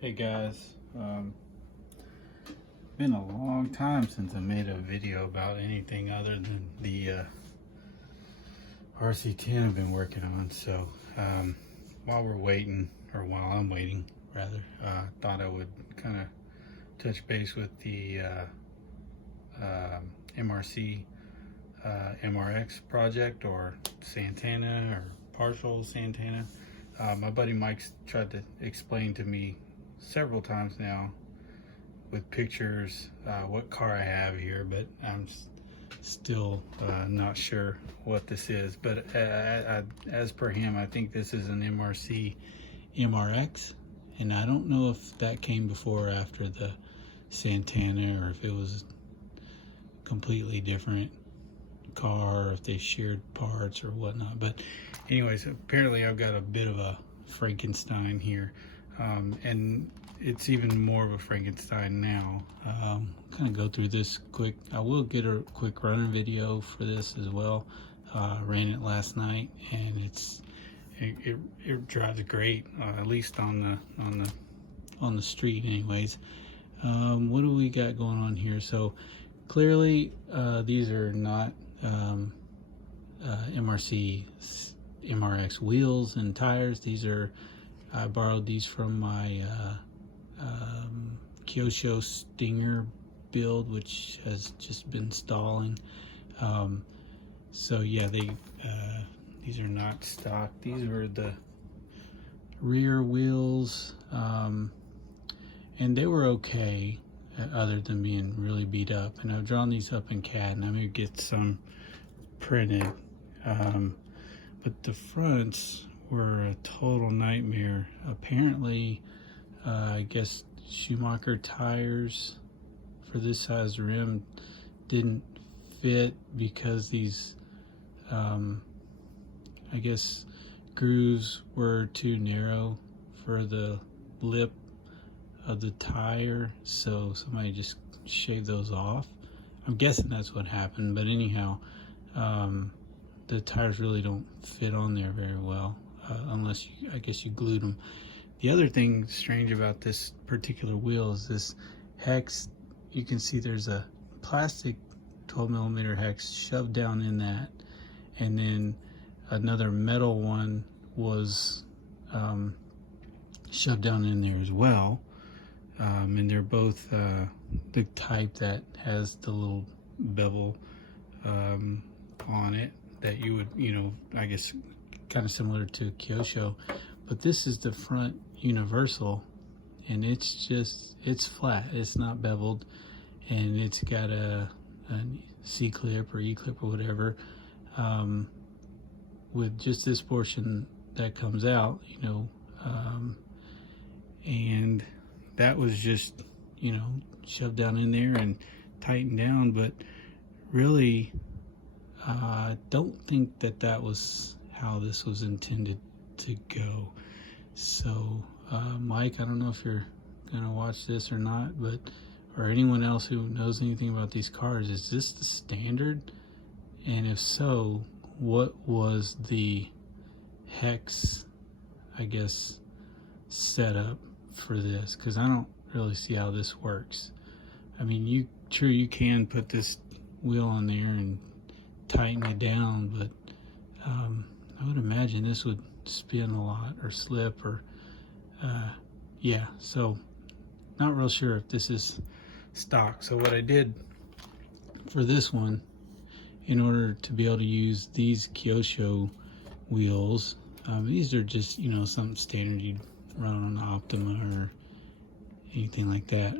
Hey guys, been a long time since I made a video about anything other than the RC10 I've been working on. So while we're waiting, or while I'm waiting rather, thought I would kind of touch base with the MRC MRX project, or Santana, or partial Santana. My buddy Mike's tried to explain to me several times now with pictures what car I have here, but I'm still not sure what this is. But as per him, I think this is an MRC MRX, and I don't know if that came before or after the Santana, or if it was completely different car, or if they shared parts or whatnot. But anyways, apparently I've got a bit of a Frankenstein here, and it's even more of a Frankenstein now. Kind of go through this quick. I will get a quick runner video for this as well. Ran it last night, and it drives great, at least on the street anyways. What do we got going on here? So clearly these are not MRC MRX wheels and tires. These are, I borrowed these from my Kyosho Stinger build, which has just been stalling. So yeah, these are not stock. These were the rear wheels, and they were okay, other than being really beat up. And I've drawn these up in CAD, and I'm gonna get some printed. But the fronts were a total nightmare. Apparently, I guess Schumacher tires for this size rim didn't fit because these, I guess, grooves were too narrow for the lip of the tire, so somebody just shaved those off. I'm guessing that's what happened, but anyhow, the tires really don't fit on there very well, unless I guess you glued them. The other thing strange about this particular wheel is this hex. You can see there's a plastic 12mm hex shoved down in that, and then another metal one was shoved down in there as well. And they're both the type that has the little bevel on it that you would, I guess kind of similar to Kyosho. But this is the front universal, and it's flat, it's not beveled, and it's got a C-clip or E-clip or whatever, with just this portion that comes out, and that was just, shoved down in there and tightened down. But really, I don't think that was how this was intended to go. So Mike, I don't know if you're gonna watch this or not, or anyone else who knows anything about these cars, is this the standard? And if so, what was the hex, I guess, setup for this? Because I don't really see how this works. I mean, you can put this wheel on there and tighten it down, but I would imagine this would spin a lot or slip, or yeah, so not real sure if this is stock. So what I did for this one, in order to be able to use these Kyosho wheels, these are just, something standard you'd run on Optima or anything like that,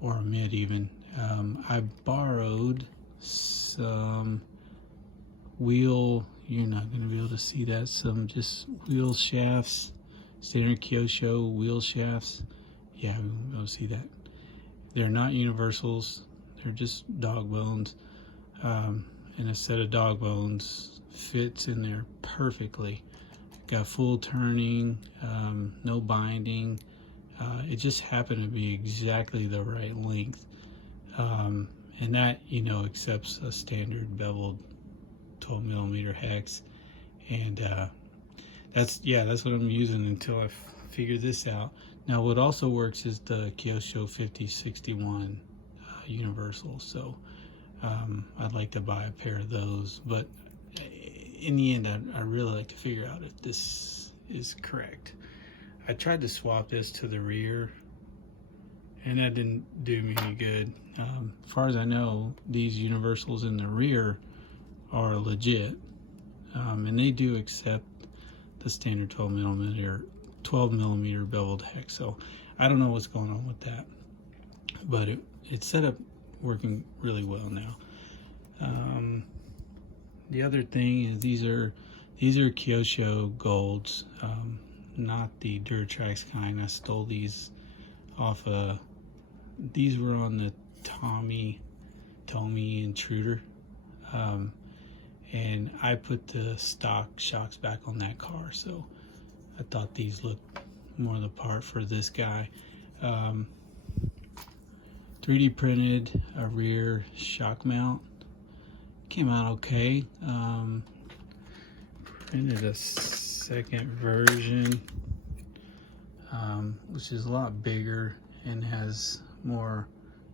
or Mid even. I borrowed some wheel, you're not going to be able to see that, some just wheel shafts, standard Kyosho wheel shafts. Yeah, we won't be able to see that. They're not universals, they're just dog bones, and a set of dog bones fits in there perfectly. Got full turning, no binding. It just happened to be exactly the right length, and that accepts a standard beveled 12mm hex, and that's what I'm using until I figured this out. Now what also works is the Kyosho 5061 universal, so I'd like to buy a pair of those, but in the end I really like to figure out if this is correct. I tried to swap this to the rear and that didn't do me any good. As far as I know, these universals in the rear are legit, and they do accept the standard 12 millimeter beveled hex. So I don't know what's going on with that, but it's set up working really well now. The other thing is these are Kyosho golds, not the Duratrax kind. I stole these off these were on the Tomy Intruder, and I put the stock shocks back on that car, so I thought these looked more the part for this guy. 3D printed a rear shock mount, came out okay. Printed a second version, which is a lot bigger and has more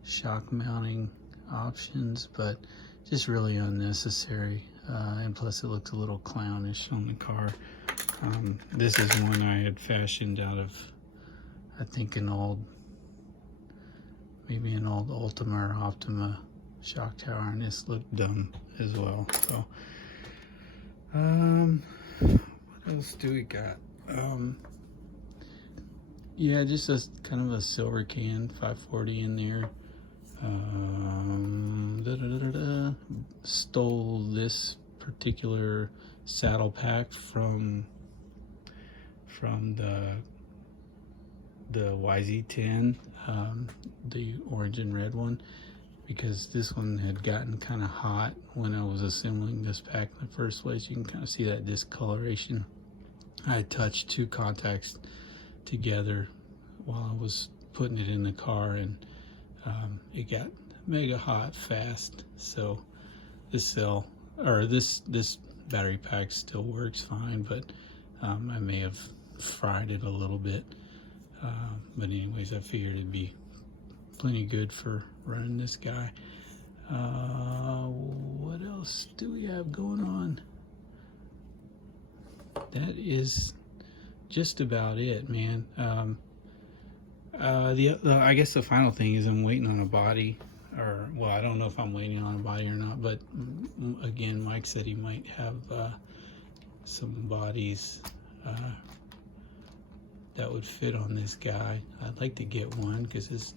shock mounting options, but just really unnecessary, and plus it looks a little clownish on the car. This is one I had fashioned out of, I think, maybe an old Ultima or Optima shock tower, and this looked dumb as well. So what else do we got? Yeah, just a kind of a silver can 540 in there. Stole this particular saddle pack from the YZ10, the orange and red one, because this one had gotten kind of hot when I was assembling this pack in the first place. You can kind of see that discoloration. I touched two contacts together while I was putting it in the car, and it got mega hot fast. So this battery pack still works fine, but I may have fried it a little bit. But anyways, I figured it'd be plenty good for running this guy. What else do we have going on? That is just about it, man. I guess the final thing is I'm waiting on a body, or well, I don't know if I'm waiting on a body or not, but again, Mike said he might have some bodies that would fit on this guy. I'd like to get one, because it's,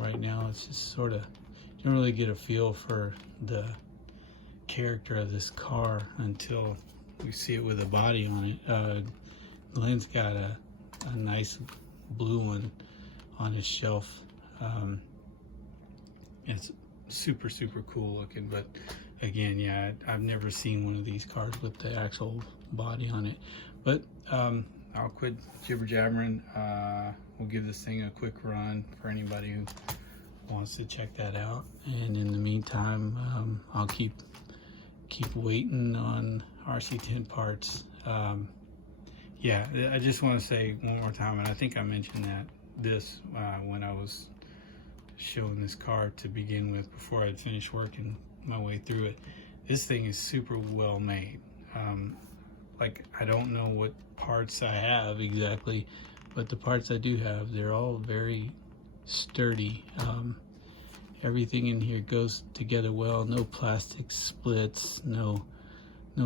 right now it's just sort of, you don't really get a feel for the character of this car until we see it with a body on it. Glenn's got a nice blue one on his shelf. It's super cool looking, but again, yeah, I've never seen one of these cars with the actual body on it. But I'll quit jibber jabbering. We'll give this thing a quick run for anybody who wants to check that out, and in the meantime, I'll keep waiting on RC10 parts. Yeah, I just want to say one more time, and I think I mentioned this when I was showing this car to begin with, before I'd finished working my way through it. This thing is super well made. Like, I don't know what parts I have exactly, but the parts I do have, they're all very sturdy. Everything in here goes together well. No plastic splits, no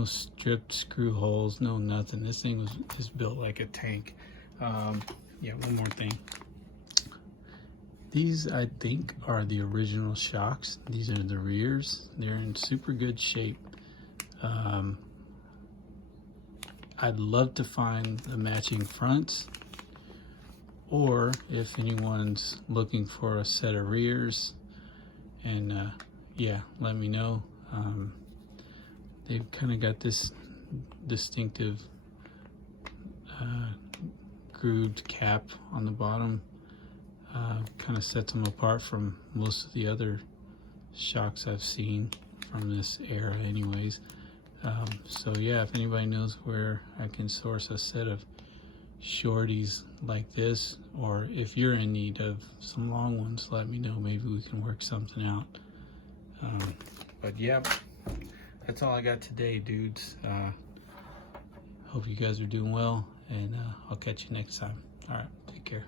stripped screw holes, no nothing. This thing is built like a tank. Yeah, one more thing. These, I think, are the original shocks. These are the rears. They're in super good shape. I'd love to find the matching fronts, or if anyone's looking for a set of rears, and yeah, let me know. They've kind of got this distinctive grooved cap on the bottom. Kind of sets them apart from most of the other shocks I've seen from this era anyways. So yeah, if anybody knows where I can source a set of shorties like this, or if you're in need of some long ones, let me know. Maybe we can work something out. But yeah, that's all I got today, dudes. Hope you guys are doing well, and I'll catch you next time. All right, take care.